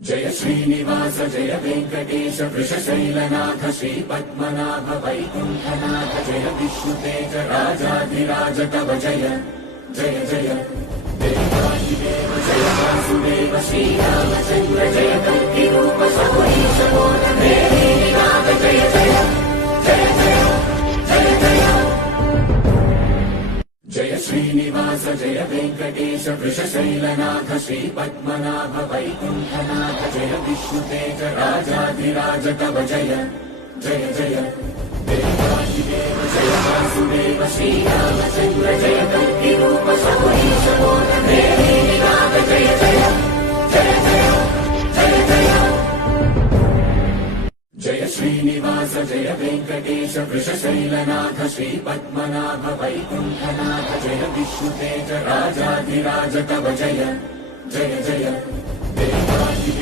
जय श्रीनिवास जय वेंकटेश वृषशैलनाथ श्रीपद्मनाभ वैकुण्ठनाथ जय विष्णुतेज राजाधिराज तव जय जय जय देवादिदेव जय वासुदेव श्रीरामचन्द्र जय कल्किरूप शौरीशोधनाथ जय जय जय जय जय जय जय श्रीनिवास जय वेंकटेश वृषशैलनाथ श्रीपद्मनाभ वैकुण्ठनाथ जय विष्णुतेज राजाधिराज तव जय जय जय देवादिदेव जय वासुदेव श्रीरामचन्द्र जय कल्किरूप शौरीशोधनाथ जय जय जय जय जय जय जय श्रीनिवास जय वेंकटेश वृषशैलनाथ श्रीपद्मनाभ वैकुण्ठनाथ जय विष्णुतेज राजाधिराज तव जय जय जय देवादिदेव